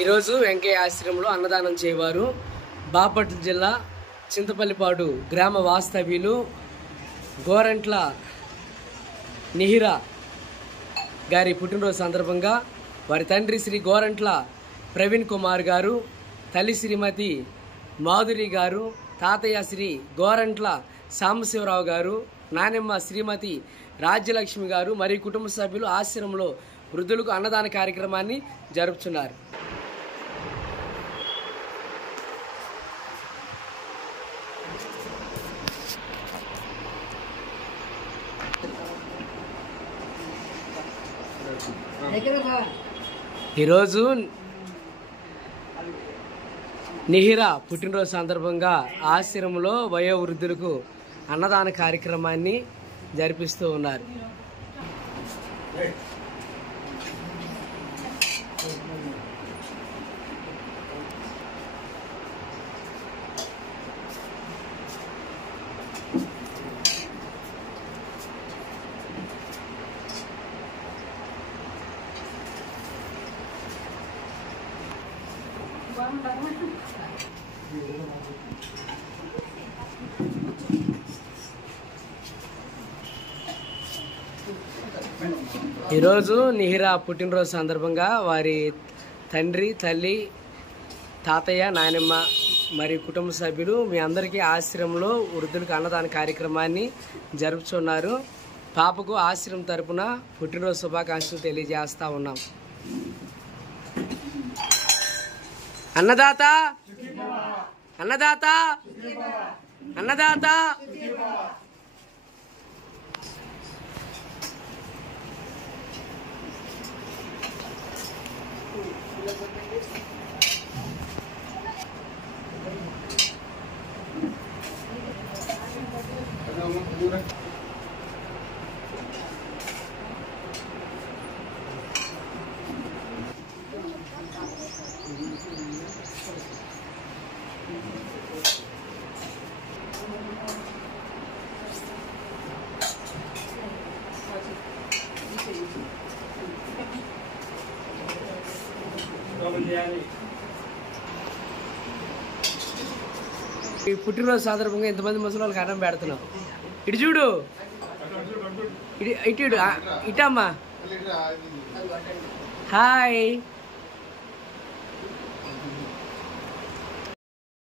ఈరోజు వెంకయ్య ఆశ్రమంలో అన్నదానం చేయవారు బాపట్ల జిల్లా చింతపల్లిపాడు గ్రామ వాస్తవ్యులు గోరంట్ల నిహిరా గారి పుట్టినరోజు సందర్భంగా వారి తండ్రి శ్రీ గోరంట్ల ప్రవీణ్ కుమార్ గారు, తల్లి శ్రీమతి మాధురి గారు, తాతయ్య శ్రీ గోరంట్ల సాంబశివరావు గారు, నానమ్మ శ్రీమతి రాజ్యలక్ష్మి గారు మరియు కుటుంబ సభ్యులు ఆశ్రమంలో వృద్ధులకు అన్నదాన కార్యక్రమాన్ని జరుపుతున్నారు. ఈరోజు నిహిరా పుట్టినరోజు సందర్భంగా ఆశ్రమంలో వయోవృద్ధులకు అన్నదాన కార్యక్రమాన్ని జరిపిస్తూ ఉన్నారు. ఈరోజు నిహిరా పుట్టినరోజు సందర్భంగా వారి తండ్రి, తల్లి, తాతయ్య, నాయనమ్మ మరియు కుటుంబ సభ్యులు మీ అందరికీ ఆశ్రమంలో వృద్ధులకు అన్నదాన కార్యక్రమాన్ని జరుపుతున్నారు. పాపకు ఆశ్రమం తరపున పుట్టినరోజు శుభాకాంక్షలు తెలియజేస్తా ఉన్నాం. అన్నదాత అన్నదాత అన్నదాత ఈ పుట్టినరోజు సందర్భంగా ఇంతమంది ముసలి వాళ్ళకి అన్నం పెడుతున్నాం. ఇటు చూడు, ఇటు ఇటమ్మా. హాయ్.